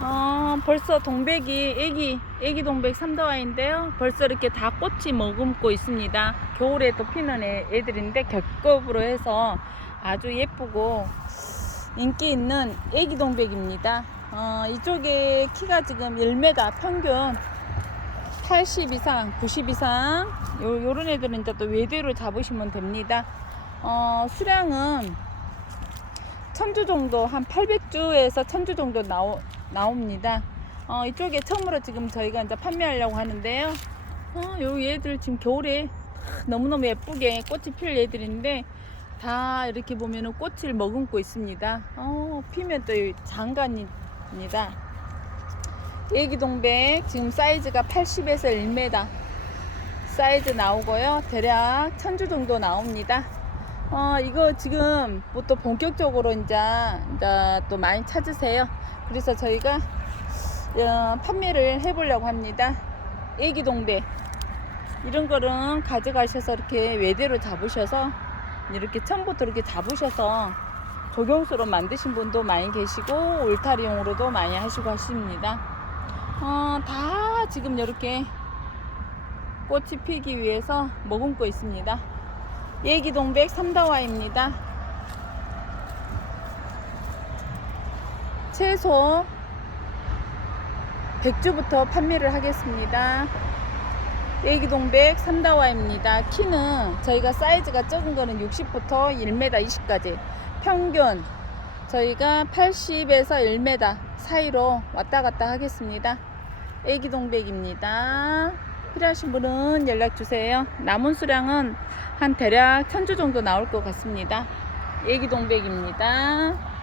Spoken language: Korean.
어, 벌써 동백이 애기 애기 동백 삼다와인데요. 벌써 이렇게 다 꽃이 머금고 있습니다. 겨울에 또 피는 애, 애들인데 겹겹으로 해서 아주 예쁘고 인기 있는 애기 동백입니다. 어, 이쪽에 키가 지금 1m 평균 80 이상, 90 이상 요, 요런 애들은 이제 또 외대로 잡으시면 됩니다. 어, 수량은 천주 정도 한 800주에서 천주 정도 나오, 나옵니다. 어, 이쪽에 처음으로 지금 저희가 이제 판매하려고 하는데요. 어, 요 얘들 지금 겨울에 너무너무 예쁘게 꽃이 필 얘들인데 다 이렇게 보면은 꽃을 머금고 있습니다. 어, 피면 또 장관입니다. 애기 동백 지금 사이즈가 80에서 1m 사이즈 나오고요. 대략 천주 정도 나옵니다. 어, 이거 지금 뭐 또 본격적으로 이제, 이제 또 많이 찾으세요. 그래서 저희가 어, 판매를 해보려고 합니다. 애기 동백 이런 거는 가져가셔서 이렇게 외대로 잡으셔서 이렇게 처음부터 이렇게 잡으셔서 조경수로 만드신 분도 많이 계시고 울타리용으로도 많이 하시고 하십니다. 어, 다 지금 이렇게 꽃이 피기 위해서 머금고 있습니다. 예기동백 삼다화입니다. 최소 100주부터 판매를 하겠습니다. 예기동백 삼다화입니다. 키는 저희가 사이즈가 적은 거는 60부터 1m 20까지 평균 저희가 80에서 1m 사이로 왔다 갔다 하겠습니다. 애기동백입니다. 필요하신 분은 연락 주세요. 남은 수량은 한 대략 천주 정도 나올 것 같습니다. 애기 동백입니다.